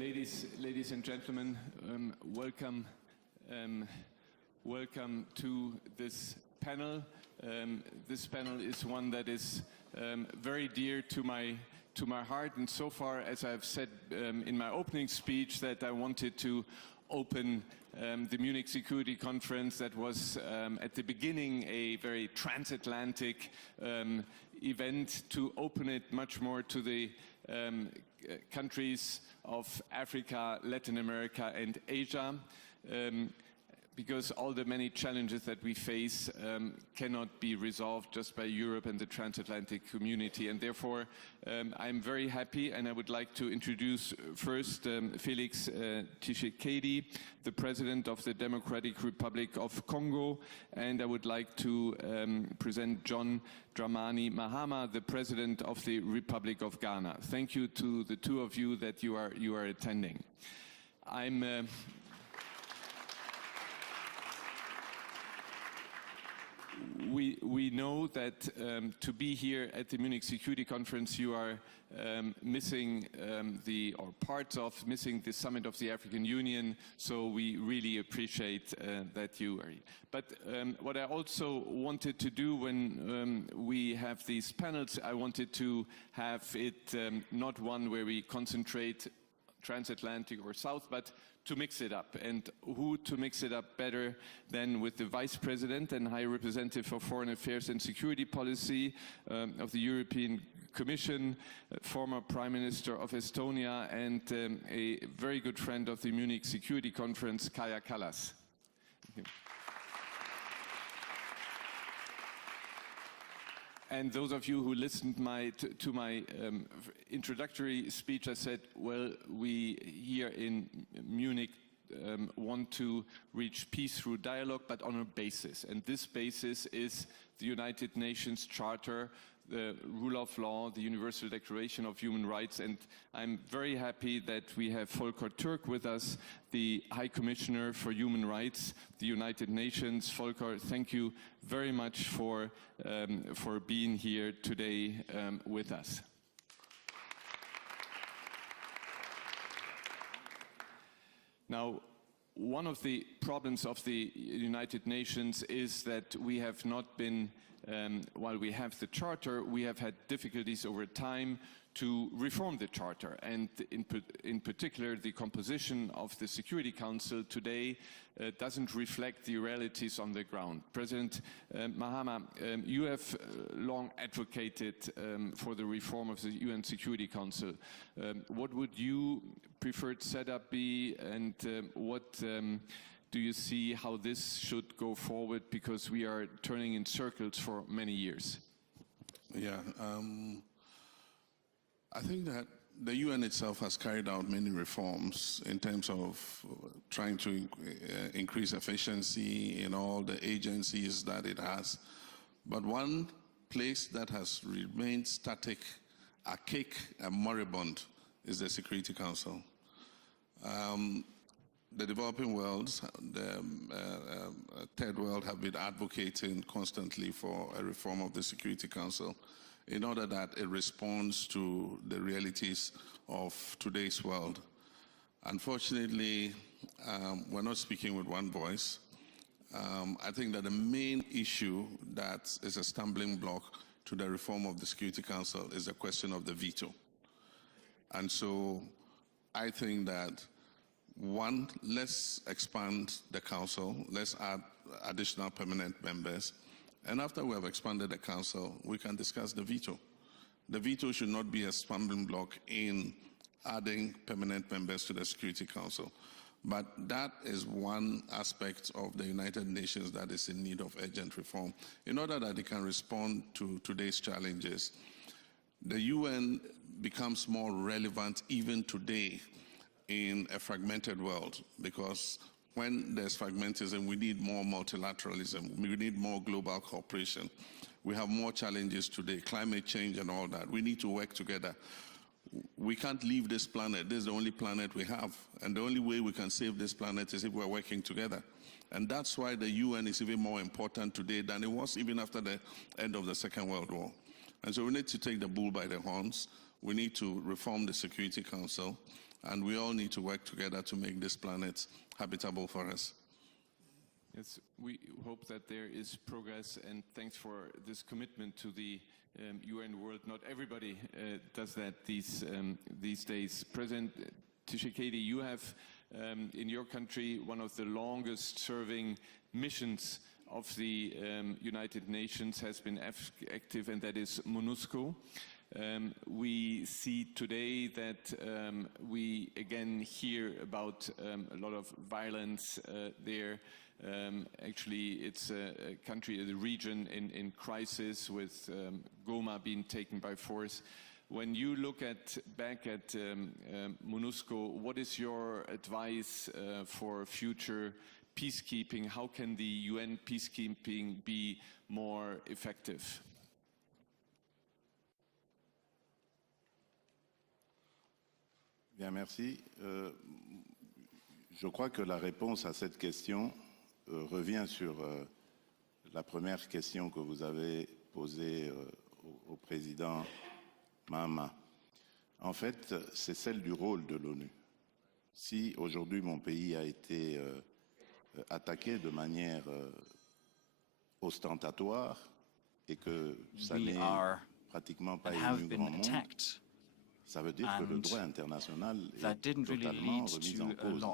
Ladies and gentlemen, welcome to this panel. This panel is one that is very dear to my heart, and so far, as I've said in my opening speech, that I wanted to open the Munich Security Conference that was at the beginning a very transatlantic event, to open it much more to the countries of Africa, Latin America and Asia, because all the many challenges that we face cannot be resolved just by Europe and the transatlantic community. And therefore, I'm very happy, and I would like to introduce first Félix Tshisekedi, the President of the Democratic Republic of Congo, and I would like to present John Dramani Mahama, the President of the Republic of Ghana. Thank you to the two of you that you are attending. We know that to be here at the Munich Security Conference, you are missing parts of missing the summit of the African Union, so we really appreciate that you are here. But what I also wanted to do when we have these panels, I wanted to have it not one where we concentrate transatlantic or south, but to mix it up. And who to mix it up better than with the Vice President and High Representative for Foreign Affairs and Security Policy of the European Commission, former Prime Minister of Estonia, and a very good friend of the Munich Security Conference, Kaja Kallas. And those of you who listened to my introductory speech, I said, well, we here in Munich want to reach peace through dialogue, but on a basis. And this basis is the United Nations Charter, the rule of law, the Universal Declaration of Human Rights. And I'm very happy that we have Volker Türk with us, the High Commissioner for Human Rights, the United Nations. Volker, thank you very much for being here today with us. Now, one of the problems of the United Nations is that we have not been, while we have the Charter, we have had difficulties over time to reform the Charter, and in particular the composition of the Security Council today doesn't reflect the realities on the ground. President Mahama, you have long advocated for the reform of the UN Security Council. What would you preferred setup be, and what do you see how this should go forward, because we are turning in circles for many years? Yeah, I think that the UN itself has carried out many reforms in terms of trying to increase efficiency in all the agencies that it has. But one place that has remained static, archaic and moribund is the Security Council. The developing worlds, the third world, have been advocating constantly for a reform of the Security Council in order that it responds to the realities of today's world. Unfortunately, we're not speaking with one voice. I think that the main issue that is a stumbling block to the reform of the Security Council is the question of the veto. And so I think that, one, let's expand the council, let's add additional permanent members, and after we have expanded the council, we can discuss the veto. The veto should not be a stumbling block in adding permanent members to the Security Council. But that is one aspect of the United Nations that is in need of urgent reform in order that it can respond to today's challenges. The UN becomes more relevant even today in a fragmented world, because when there's fragmentism, we need more multilateralism, we need more global cooperation. We have more challenges today, climate change and all that. We need to work together. We can't leave this planet. This is the only planet we have. And the only way we can save this planet is if we're working together. And that's why the UN is even more important today than it was even after the end of the Second World War. And so we need to take the bull by the horns. We need to reform the Security Council. And we all need to work together to make this planet habitable for us. Yes, we hope that there is progress, and thanks for this commitment to the UN world. Not everybody does that these days. President Tshisekedi, you have in your country one of the longest serving missions of the United Nations has been active, and that is MONUSCO. We see today that we again hear about a lot of violence there. Actually, it's a country, a region in crisis, with GOMA being taken by force. When you look back at MONUSCO, what is your advice for future peacekeeping? How can the UN peacekeeping be more effective? Bien, merci. Je crois que la réponse à cette question revient sur la première question que vous avez posée au président Mahama. En fait, c'est celle du rôle de l'ONU. Si aujourd'hui mon pays a été attaqué de manière ostentatoire et que ça n'est pratiquement pas ému grand monde, ça veut dire que le droit international est totalement remis en cause.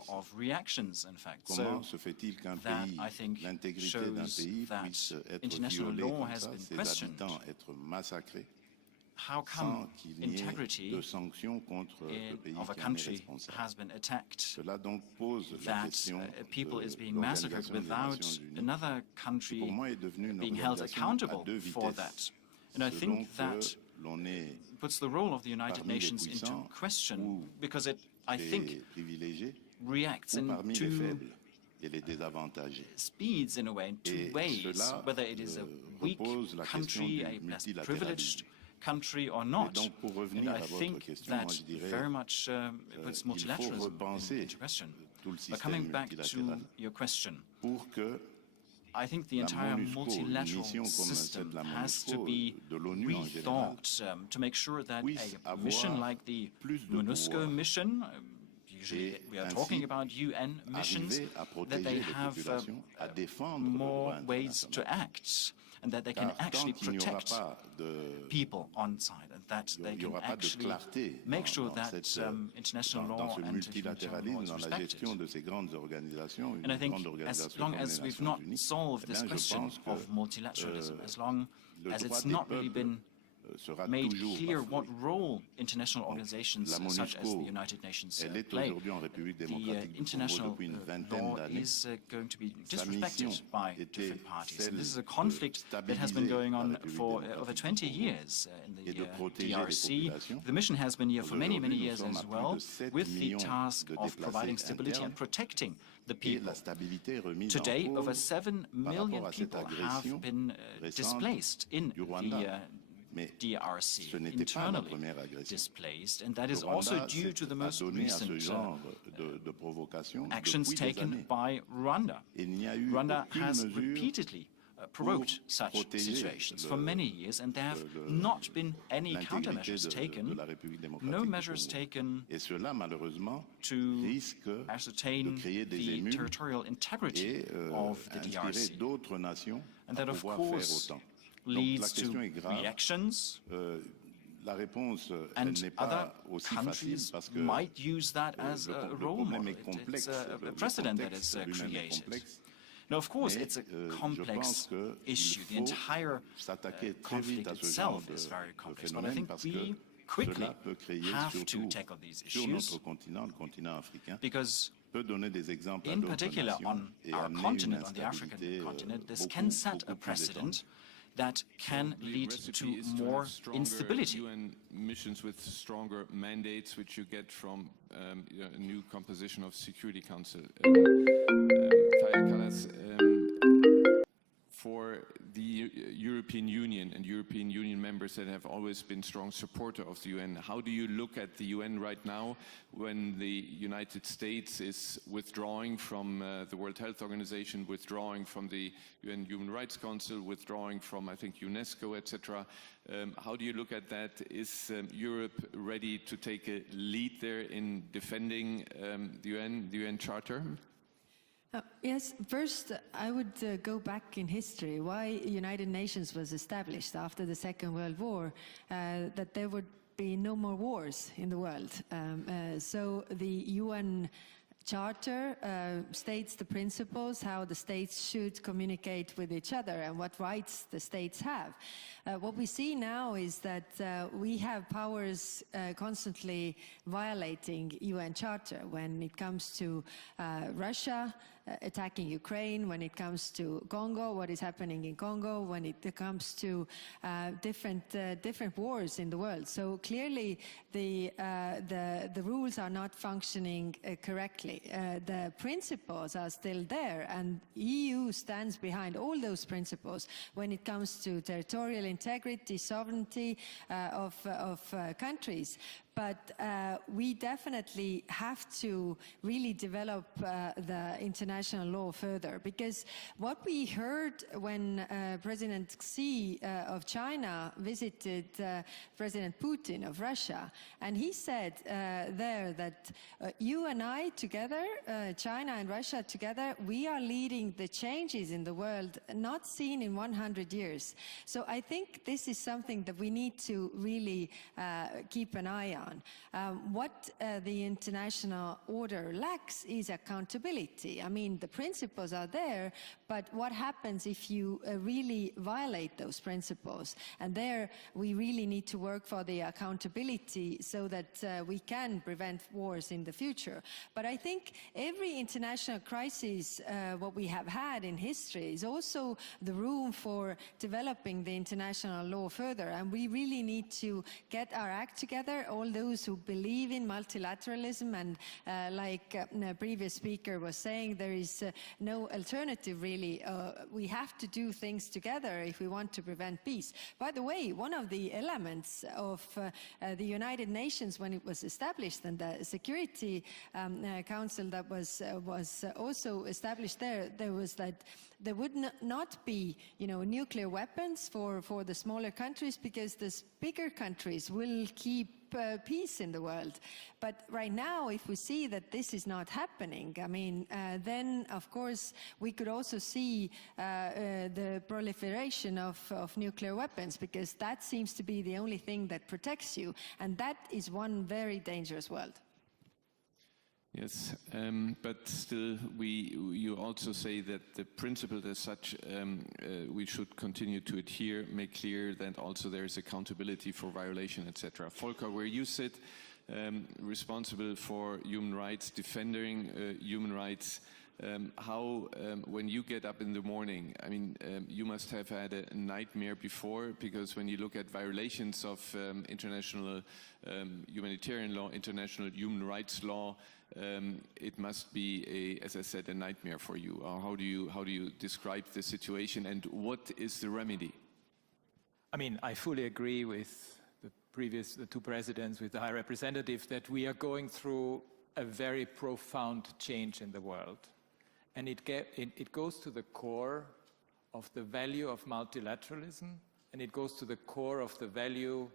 Comment se fait-il qu'un pays, l'intégrité d'un pays puisse être violée comme ça, ses habitants être massacrés, sans qu'il n'y ait de sanctions contre le pays qui en est responsable? Cela donc pose la question de l'Organisation des Nations Unies, qui pour moi est devenue une organisation à deux vitesses, selon que l'on est puts the role of the United Nations into question, because it, I think, reacts in two speeds, in a way, in two ways, whether it is a weak country, a less privileged country or not. And I think that very much puts multilateralism into question. But coming back to your question, I think the entire multilateral system has to be rethought to make sure that a mission like the MONUSCO mission, usually we are talking about UN missions, that they have more ways to act, and that they can actually protect people on site, and that they can actually make sure that international law and humanitarian law is respected. And I think as long as we've not solved this question of multilateralism, as long as it's not really been made clear what role international organizations such as the United Nations play, the international law is going to be disrespected by different parties. And this is a conflict that has been going on for over 20 years in the DRC. The mission has been here for many, many years as well, with the task of providing stability and protecting the people. Today, over 7 million people have been displaced in the DRC, internally displaced, and that is also due to the most recent actions taken by Rwanda. Rwanda has repeatedly provoked such situations for many years, and there have not been any countermeasures taken, no measures taken to ascertain the territorial integrity of the DRC. And that, of course, leads to reactions, and other countries might use that as a role model. It's a precedent that is created. Now, of course, it's a complex issue. The entire conflict itself is very complex, but I think we quickly have to tackle these issues, because in particular on our continent, on the African continent, this can set a precedent that can lead to more instability. UN missions with stronger mandates, which you get from a new composition of Security Council. for the European Union and European Union members that have always been strong supporter of the UN. How do you look at the UN right now when the United States is withdrawing from the World Health Organization, withdrawing from the UN Human Rights Council, withdrawing from, I think, UNESCO, etc.? How do you look at that? Is Europe ready to take a lead there in defending the UN Charter? Yes, first I would go back in history. Why United Nations was established after the Second World War, that there would be no more wars in the world. So the UN Charter states the principles, how the states should communicate with each other and what rights the states have. What we see now is that we have powers constantly violating UN Charter when it comes to Russia attacking Ukraine, when it comes to Congo, what is happening in Congo, when it comes to different wars in the world. So clearly the rules are not functioning correctly. The principles are still there, and EU stands behind all those principles when it comes to territorial integrity, sovereignty of countries. But we definitely have to really develop the international law further, because what we heard when President Xi of China visited President Putin of Russia, and he said there that you and I together, China and Russia together, we are leading the changes in the world not seen in 100 years. So I think this is something that we need to really keep an eye on. What the international order lacks is accountability. I mean, the principles are there, but what happens if you really violate those principles? And there we really need to work for the accountability so that we can prevent wars in the future. But I think every international crisis what we have had in history is also the room for developing the international law further. And we really need to get our act together, all those who believe in multilateralism, and like the previous speaker was saying, there is no alternative really. We have to do things together if we want to prevent peace. By the way, one of the elements of the United Nations when it was established, and the Security Council that was also established there was that there would not be, nuclear weapons for the smaller countries, because the bigger countries will keep peace in the world. But right now, if we see that this is not happening, I mean, then of course we could also see the proliferation of nuclear weapons, because that seems to be the only thing that protects you, and that is one very dangerous world. Yes, but still, you also say that the principle as such, we should continue to adhere, make clear that also there is accountability for violation, etc. Volker, where you sit, responsible for human rights, defending human rights, how, when you get up in the morning, I mean, you must have had a nightmare before, because when you look at violations of international humanitarian law, international human rights law, it must be, as I said, a nightmare for you. How do you describe the situation, and what is the remedy? I mean, I fully agree with the two presidents, with the High Representative, that we are going through a very profound change in the world. And it goes to the core of the value of multilateralism, and it goes to the core of the value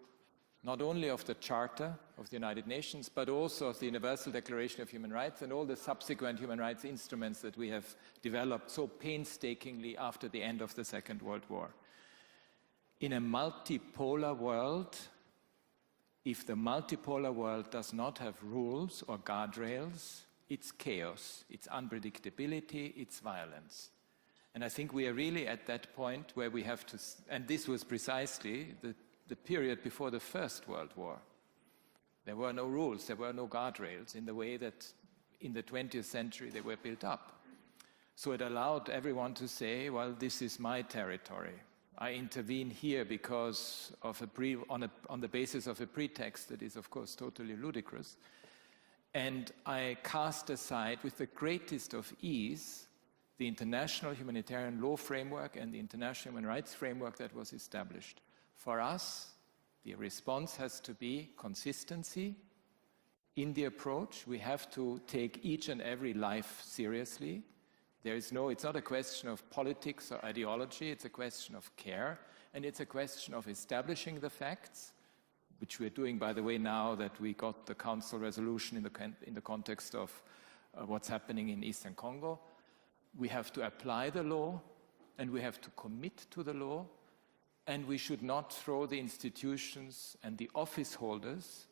not only of the Charter of the United Nations, but also of the Universal Declaration of Human Rights and all the subsequent human rights instruments that we have developed so painstakingly after the end of the Second World War. In a multipolar world, if the multipolar world does not have rules or guardrails, it's chaos, it's unpredictability, it's violence. And I think we are really at that point where we have to, and this was precisely the period before the First World War. There were no rules, there were no guardrails in the way that in the 20th century they were built up. So it allowed everyone to say, well, this is my territory. I intervene here because of on the basis of a pretext that is, of course, totally ludicrous. And I cast aside with the greatest of ease the international humanitarian law framework and the international human rights framework that was established. For us, the response has to be consistency in the approach. We have to take each and every life seriously. It's not a question of politics or ideology, it's a question of care, and it's a question of establishing the facts, which we're doing, by the way, now that we got the Council resolution in the context of what's happening in Eastern Congo. We have to apply the law, and we have to commit to the law, and we should not throw the institutions and the office holders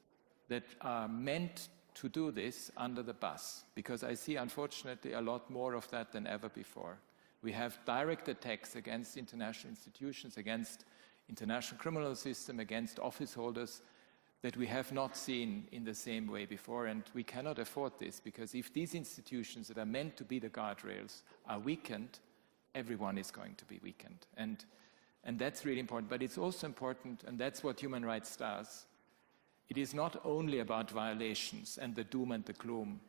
that are meant to do this under the bus, because I see, unfortunately, a lot more of that than ever before. We have direct attacks against international institutions, against international criminal system, against office holders that we have not seen in the same way before, and we cannot afford this, because if these institutions that are meant to be the guardrails are weakened, everyone is going to be weakened. And that's really important, but it's also important, and that's what human rights does. It is not only about violations and the doom and the gloom.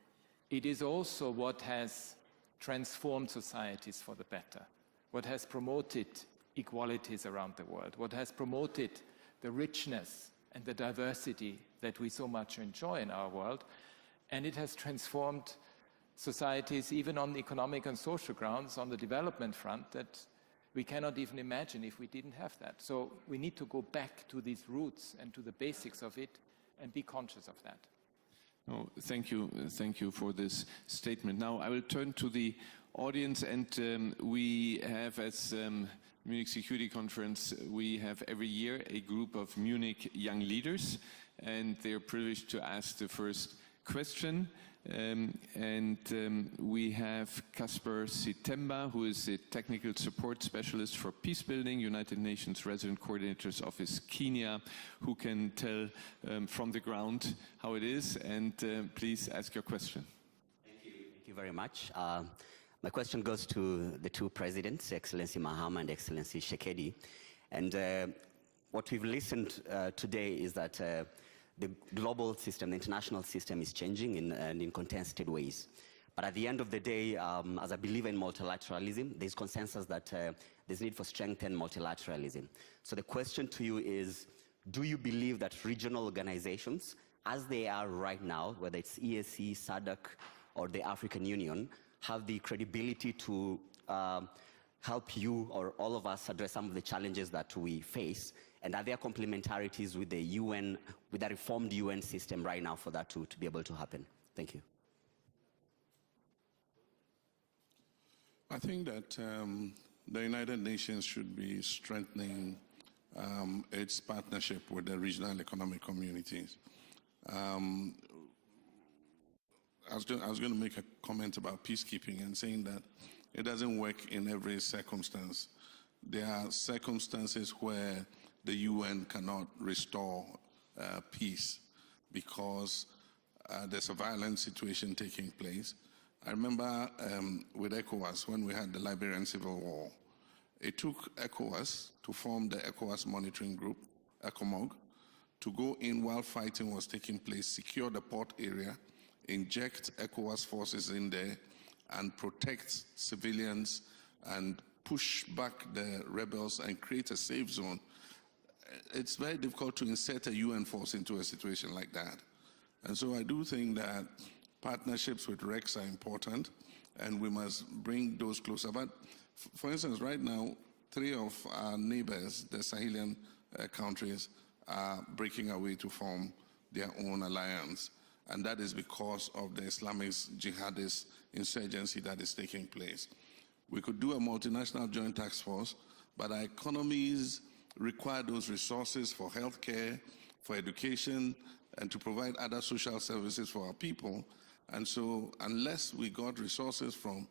It is also what has transformed societies for the better, what has promoted equalities around the world, what has promoted the richness and the diversity that we so much enjoy in our world. And it has transformed societies even on the economic and social grounds, on the development front, that we cannot even imagine if we didn't have that. So we need to go back to these roots and to the basics of it and be conscious of that. Oh, thank you for this statement. Now I will turn to the audience, and we have, as Munich Security Conference, we have every year a group of Munich young leaders, and they are privileged to ask the first question. We have Kasper Sitemba, who is a technical support specialist for peacebuilding, United Nations Resident Coordinator's Office, Kenya, who can tell from the ground how it is. And please ask your question. Thank you very much. My question goes to the two presidents, Excellency Mahama and Excellency Tshisekedi. And what we've listened today is that the global system, the international system is changing in contested ways. But at the end of the day, as a believer in multilateralism, there's consensus that there's need for strengthened multilateralism. So the question to you is, do you believe that regional organizations, as they are right now, whether it's EAC, SADC, or the African Union, have the credibility to help you or all of us address some of the challenges that we face? And are there complementarities with the UN, with the reformed UN system right now for that to be able to happen? Thank you. I think that the United Nations should be strengthening its partnership with the regional economic communities. I was going to make a comment about peacekeeping and saying that it doesn't work in every circumstance. There are circumstances where the UN cannot restore peace because there's a violent situation taking place. I remember with ECOWAS, when we had the Liberian Civil War, it took ECOWAS to form the ECOWAS Monitoring Group, ECOMOG, to go in while fighting was taking place, secure the port area, inject ECOWAS forces in there, and protect civilians and push back the rebels and create a safe zone. It's very difficult to insert a UN force into a situation like that. And so I do think that partnerships with RECs are important, and we must bring those closer. But for instance, right now, 3 of our neighbors, the Sahelian countries, are breaking away to form their own alliance. And that is because of the Islamic jihadist insurgency that is taking place. We could do a multinational joint task force, but our economies require those resources for healthcare, for education, and to provide other social services for our people. And so unless we got resources from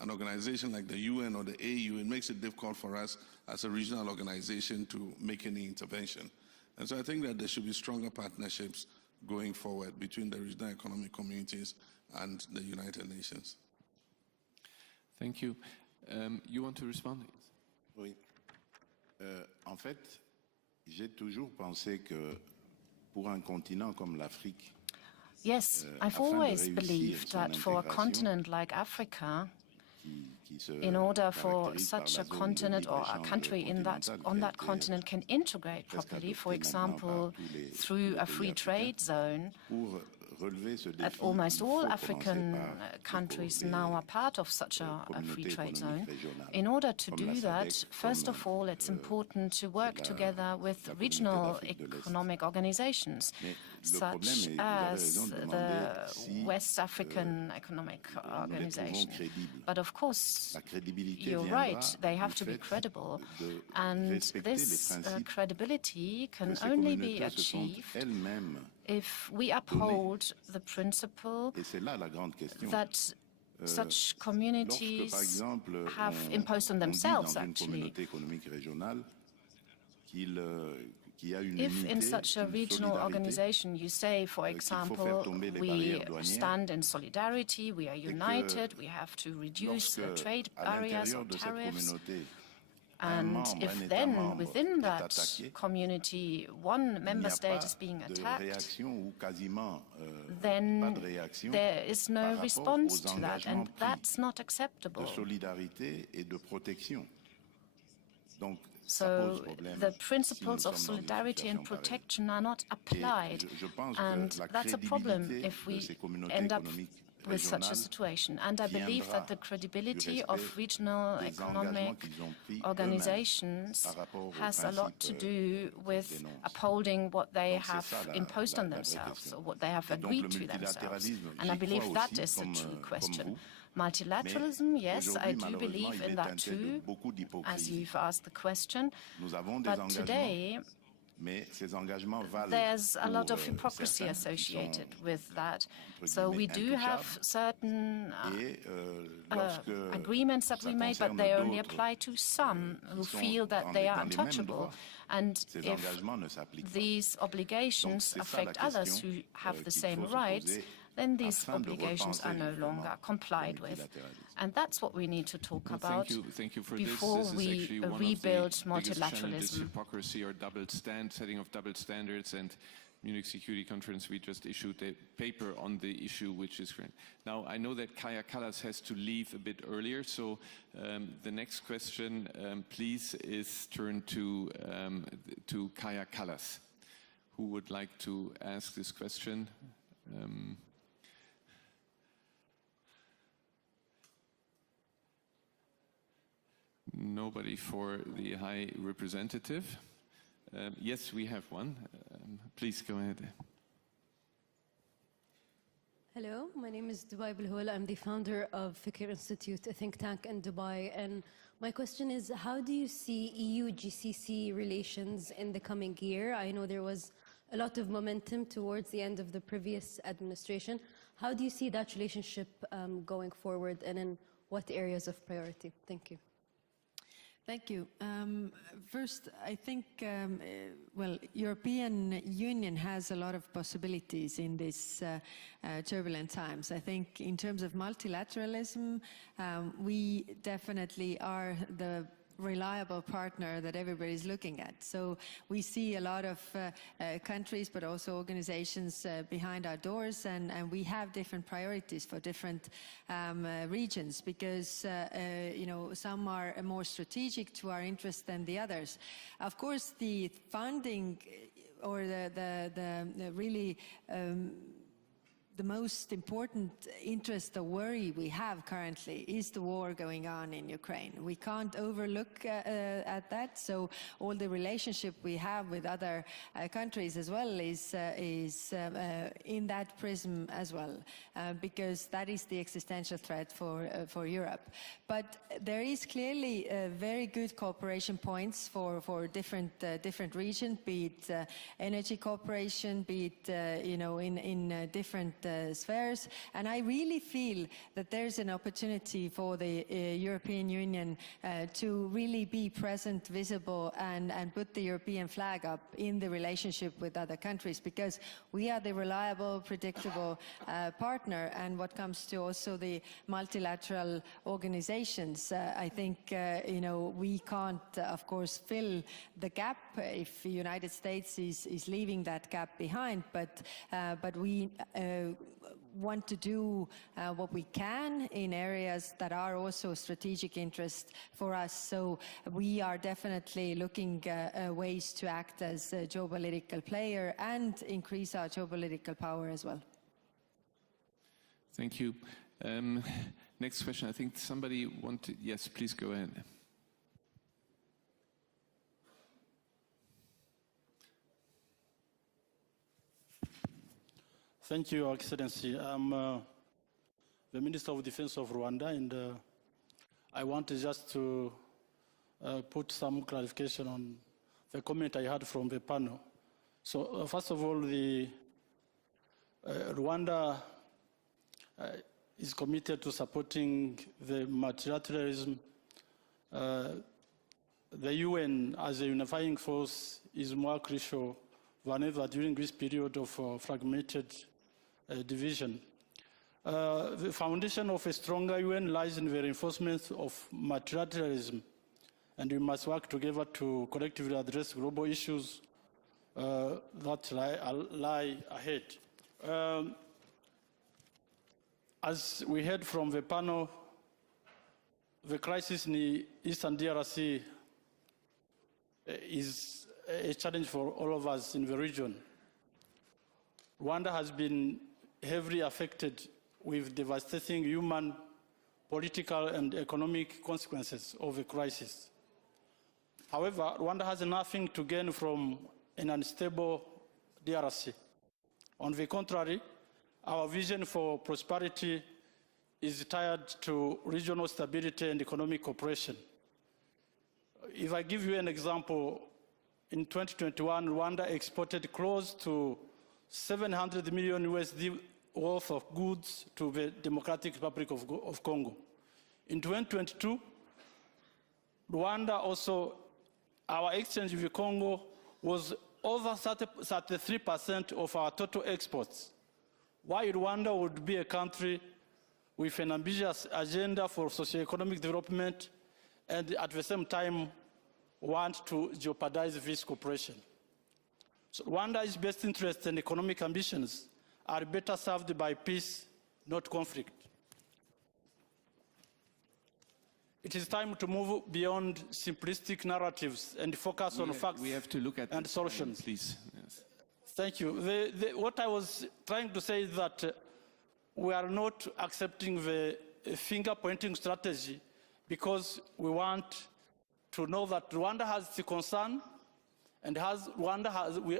an organization like the UN or the AU, it makes it difficult for us as a regional organization to make any intervention. And so I think that there should be stronger partnerships going forward between the regional economic communities and the United Nations. Thank you. You want to respond? Oui. En fait, j'ai toujours pensé que pour un continent comme l'Afrique, yes, I've always believed that for a continent like Africa, in order for such a continent or a country on that continent can integrate properly, for example, through a free trade zone, that almost all African countries now are part of such a free trade zone. In order to do that, first of all, it's important to work together with regional economic organizations, such as the West African Economic Organization. But of course, you're right, they have to be credible. And this credibility can only be achieved if we uphold the principle that such communities have imposed on themselves, actually. If in such a regional organization you say, for example, we stand in solidarity, we are united, we have to reduce trade barriers or tariffs, and if then within that community one member state is being attacked, then there is no response to that, and that's not acceptable. So the principles of solidarity and protection are not applied, and that's a problem if we end up with such a situation. And I believe that the credibility of regional economic organizations has a lot to do with upholding what they have imposed on themselves, or what they have agreed to themselves. And I believe that is the true question. Multilateralism, yes, I do believe in that too, as you've asked the question. But today, there's a lot of hypocrisy associated with that. So we do have certain agreements that we made, but they only apply to some who feel that they are untouchable. And if these obligations affect others who have the same rights, then these obligations are no longer complied with. And that's what we need to talk about before we rebuild multilateralism. Hypocrisy or setting of double standards, and Munich Security Conference, we just issued a paper on the issue, which is great. Now, I know that Kaya Kallas has to leave a bit earlier, so the next question, please, is turned to Kaya Kallas. Who would like to ask this question? Nobody for the High Representative. Yes, we have one. Please go ahead. Hello, my name is Dubai Bilhoul. I'm the founder of Fikir Institute, a think tank in Dubai. And my question is, how do you see EU-GCC relations in the coming year? I know there was a lot of momentum towards the end of the previous administration. How do you see that relationship going forward, and in what areas of priority? Thank you. Thank you. First, I think, well, European Union has a lot of possibilities in these turbulent times. I think in terms of multilateralism, we definitely are the reliable partner that everybody's looking at. So we see a lot of countries, but also organizations behind our doors, and we have different priorities for different regions, because you know, some are more strategic to our interest than the others. Of course, the funding or the really the most important interest or worry we have currently is the war going on in Ukraine. We can't overlook at that. So all the relationship we have with other countries as well is in that prism as well, because that is the existential threat for Europe. But there is clearly very good cooperation points for different regions, be it energy cooperation, be it you know, in different spheres. And I really feel that there's an opportunity for the European Union to really be present, visible, and put the European flag up in the relationship with other countries, because we are the reliable, predictable partner. And what comes to also the multilateral organizations, I think you know, we can't, of course, fill the gap if the United States is leaving that gap behind, but we want to do what we can in areas that are also strategic interest for us. So we are definitely looking ways to act as a geopolitical player and increase our geopolitical power as well. Thank you. Next question. I think somebody wanted. Yes, please go ahead. Thank you, Your Excellency. I'm the Minister of Defense of Rwanda, and I want just to put some clarification on the comment I heard from the panel. So, first of all, Rwanda is committed to supporting the multilateralism. The UN as a unifying force is more crucial than ever during this period of fragmented division. The foundation of a stronger UN lies in the reinforcement of multilateralism, and we must work together to collectively address global issues that lie ahead. As we heard from the panel, the crisis in the Eastern DRC is a challenge for all of us in the region. Rwanda has been heavily affected with devastating human, political, and economic consequences of the crisis. However, Rwanda has nothing to gain from an unstable DRC. On the contrary, our vision for prosperity is tied to regional stability and economic cooperation. If I give you an example, in 2021, Rwanda exported close to 700 million USD worth of goods to the Democratic Republic of Congo. In 2022, Rwanda also, our exchange with Congo was over 33% of our total exports. Why Rwanda would be a country with an ambitious agenda for socio-economic development and at the same time want to jeopardize this cooperation. So Rwanda's best interests and economic ambitions are better served by peace, not conflict. It is time to move beyond simplistic narratives and focus on facts and solutions. Please. Yes. Thank you. What I was trying to say is that we are not accepting the finger-pointing strategy because we want to know that Rwanda has the concern and Rwanda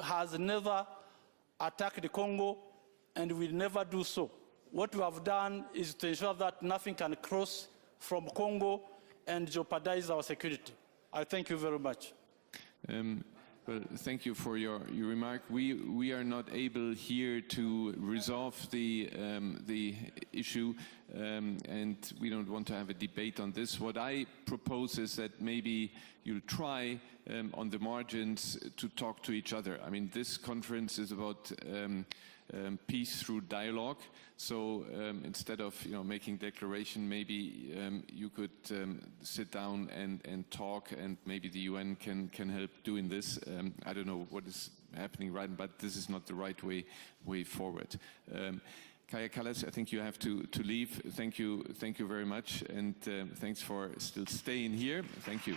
has never attacked the Congo and will never do so. What we have done is to ensure that nothing can cross from Congo and jeopardize our security. I thank you very much. Well, thank you for your remark. We are not able here to resolve the issue, and we don't want to have a debate on this. What I propose is that maybe you'll try on the margins to talk to each other. I mean, this conference is about peace through dialogue. So instead of making declaration, maybe you could sit down and talk, and maybe the UN can help doing this. I don't know what is happening right, but this is not the right way forward. Kaya Kallas, I think you have to leave. Thank you very much, and thanks for still staying here. Thank you.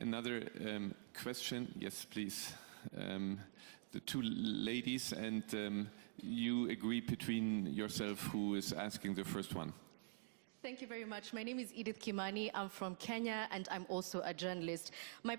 Another question, yes, please. The two ladies, and you agree between yourself who is asking the first one. Thank you very much. My name is Edith Kimani. I'm from Kenya, and I'm also a journalist. My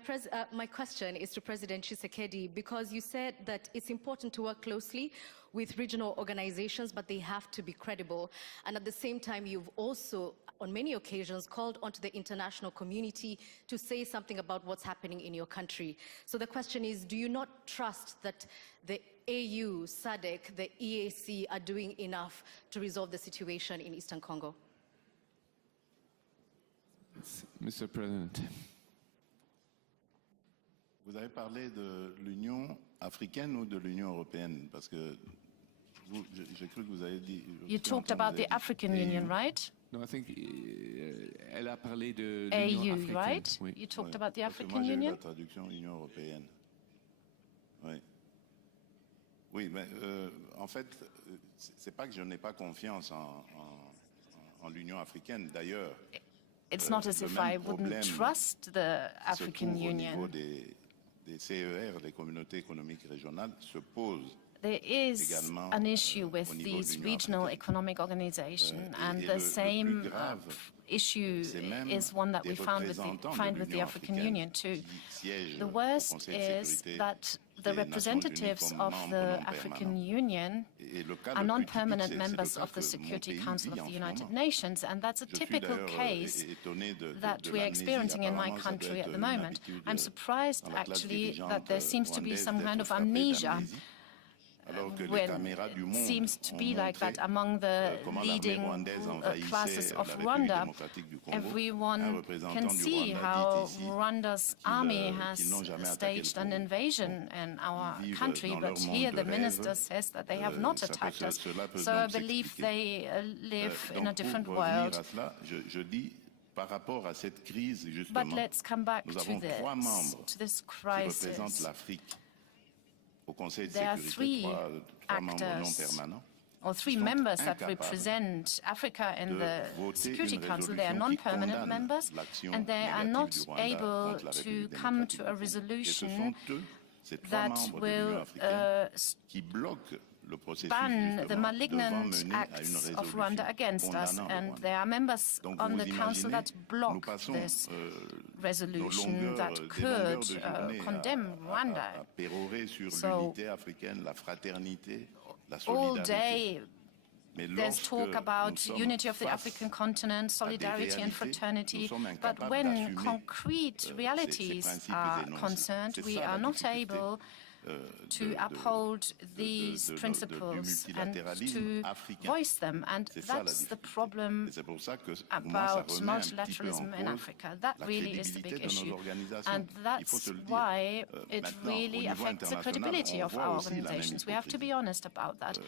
question is to President Tshisekedi, because you said that it's important to work closely with regional organizations, but they have to be credible. And at the same time, you've also, on many occasions, called onto the international community to say something about what's happening in your country. So the question is, do you not trust that the AU, SADC, the EAC are doing enough to resolve the situation in Eastern Congo? Mr. President. Vous avez parlé de l'Union africaine ou de l'Union européenne? Parce que j'ai cru que vous avez dit... You talked about the African Union, right? No, I think elle a parlé de AU, africaine. right? Oui. You talked about the African Union? Union? La traduction Union européenne. Oui. Oui, mais en fait, c'est pas que je n'ai pas confiance en l'Union africaine. D'ailleurs, it's not as if I wouldn't trust the African Union. Des CER, les communautés économiques régionales, se pose. There is an issue with these regional economic organizations, and the same issue is one that we find with the African Union too. The worst is that the representatives of the African Union are non-permanent members of the Security Council of the United Nations, and that's a typical case that we're experiencing in my country at the moment. I'm surprised, actually, that there seems to be some kind of amnesia when it seems to be like that among the leading classes of Rwanda. Everyone can see how Rwanda's army has staged an invasion in our country, but here the minister says that they have not attacked us. So I believe they live in a different world. But let's come back to this crisis. There are three actors, or three members that represent Africa in the Security Council. They are non-permanent members, and they are not able to come to a resolution that will ban the malignant acts of Rwanda against us, and there are members on the Council that block this resolution that could condemn Rwanda. So all day there's talk about unity of the African continent, solidarity and fraternity, but when concrete realities are concerned, we are not able to uphold these principles and to voice them. And that's the problem about multilateralism in Africa. That really is the big issue. And that's why it really affects the credibility of our organizations. We have to be honest about that.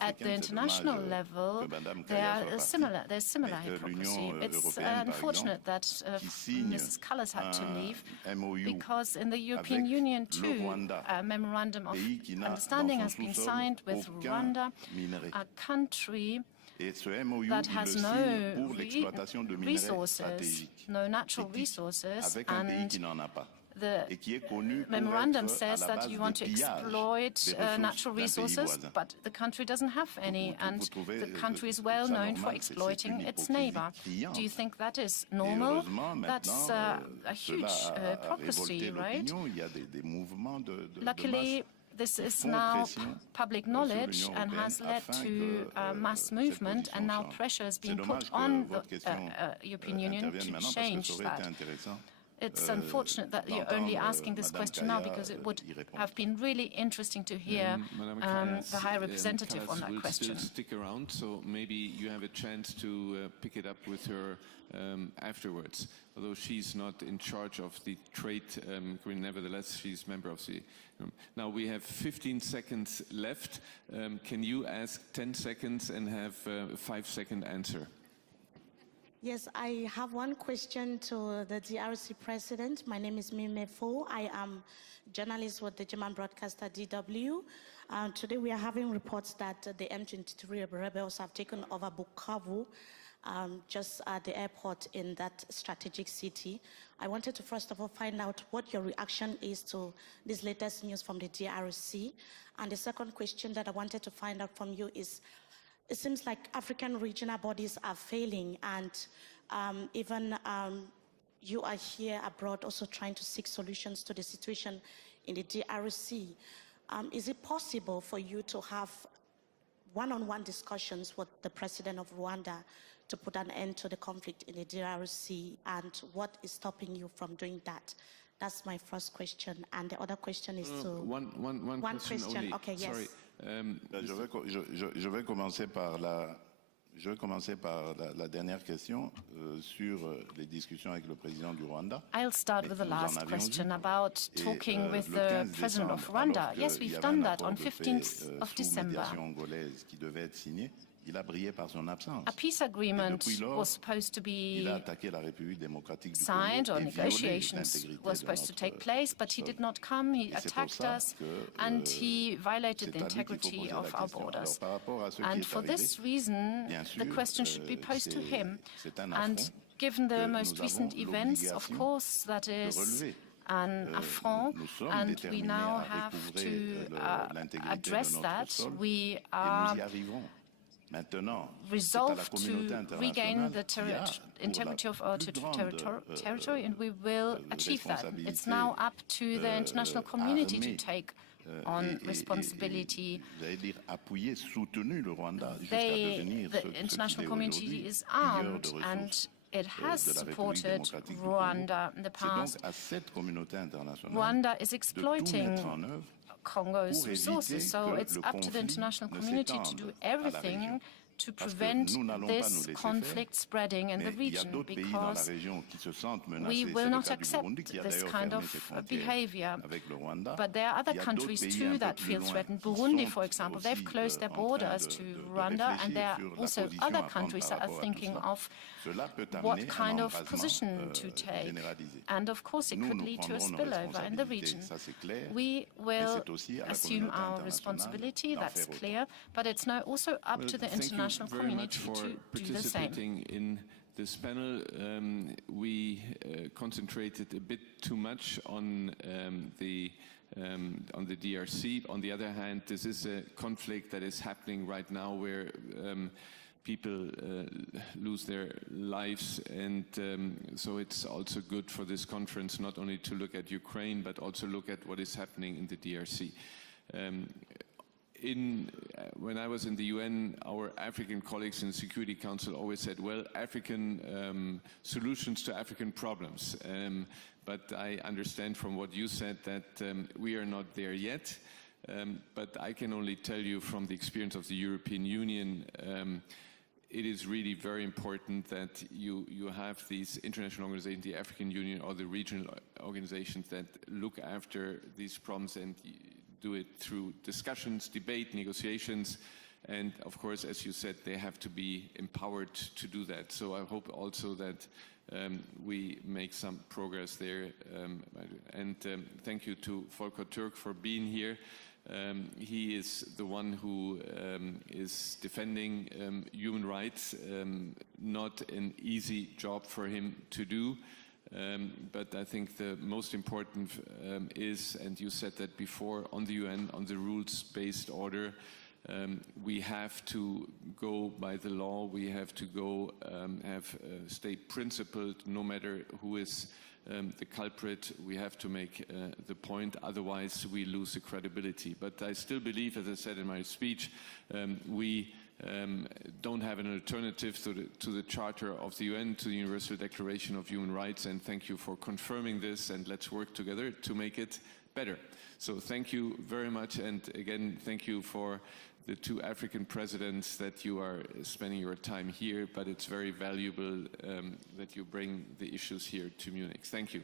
At the international level, there's similar hypocrisy. It's unfortunate that Mrs. Callas had to leave, because in the European Union too, memorandum of understanding has been signed with Rwanda, a country that has no resources, no natural resources, and the memorandum says that you want to exploit natural resources, but the country doesn't have any, and the country is well known for exploiting its neighbor. Do you think that is normal? That's a huge hypocrisy, right? Luckily, this is now public knowledge and has led to a mass movement, and now pressure is being put on the European Union to change that. It's unfortunate that you're only asking this question now, because it would have been really interesting to hear the High Representative on that question. Still stick around, so maybe you have a chance to pick it up with her afterwards. Although she's not in charge of the trade, nevertheless, she's member of the. Now we have 15 seconds left. Can you ask 10 seconds and have a 5-second answer? Yes, I have one question to the DRC president. My name is Mime Fo. I am journalist with the German broadcaster DW. Today we are having reports that the M23 rebels have taken over Bukavu, just at the airport in that strategic city. I wanted to first of all find out what your reaction is to this latest news from the DRC. And the second question that I wanted to find out from you is, it seems like African regional bodies are failing, and even you are here abroad also trying to seek solutions to the situation in the DRC. Is it possible for you to have one-on-one discussions with the president of Rwanda to put an end to the conflict in the DRC, and what is stopping you from doing that? That's my first question, and the other question is to... One question only. Okay, yes. Sorry. Je vais commencer par la dernière question sur les discussions avec le président du Rwanda. I'll start with the last question about talking with the president of Rwanda. Yes, we've done that on 15th of December. A peace agreement was supposed to be signed, or negotiations were supposed to take place, but he did not come. He attacked us, and he violated the integrity of our borders. And for this reason, the question should be posed to him. And given the most recent events, of course, that is an affront, and we now have to address that. We are resolved to regain the integrity of our territory, and we will achieve that. It's now up to the international community to take on responsibility. The international community is armed, and it has supported Rwanda in the past. Rwanda is exploiting Congo's resources, so it's up to the international community to do everything to prevent this conflict spreading in the region, because we will not accept this kind of behavior. But there are other countries too that feel threatened. Burundi, for example, they've closed their borders to Rwanda, and there are also other countries that are thinking of what kind of position to take. And of course, it could lead to a spillover in the region. We will assume our responsibility, that's clear, but it's now also up to the international community to do the same. In this panel, we concentrated a bit too much on the DRC. On the other hand, this is a conflict that is happening right now where people lose their lives, and so it's also good for this conference not only to look at Ukraine but also look at what is happening in the DRC. When I was in the UN, our African colleagues in the Security Council always said, well, African solutions to African problems. But I understand from what you said that we are not there yet. But I can only tell you from the experience of the European Union, it is really very important that you have these international organizations, the African Union or the regional organizations, that look after these problems and do it through discussions, debate, negotiations, and of course, as you said, they have to be empowered to do that. So I hope also that we make some progress there. And thank you to Volker Türk for being here. He is the one who is defending human rights. Not an easy job for him to do. But I think the most important is, and you said that before, on the UN, on the rules-based order, we have to go by the law, we have to go stay principled, no matter who is the culprit. We have to make the point, otherwise we lose the credibility. But I still believe, as I said in my speech, we don't have an alternative to the Charter of the UN, to the Universal Declaration of Human Rights, and thank you for confirming this, and let's work together to make it better. So thank you very much, and again, thank you for the two African presidents that you are spending your time here, but it's very valuable that you bring the issues here to Munich. Thank you.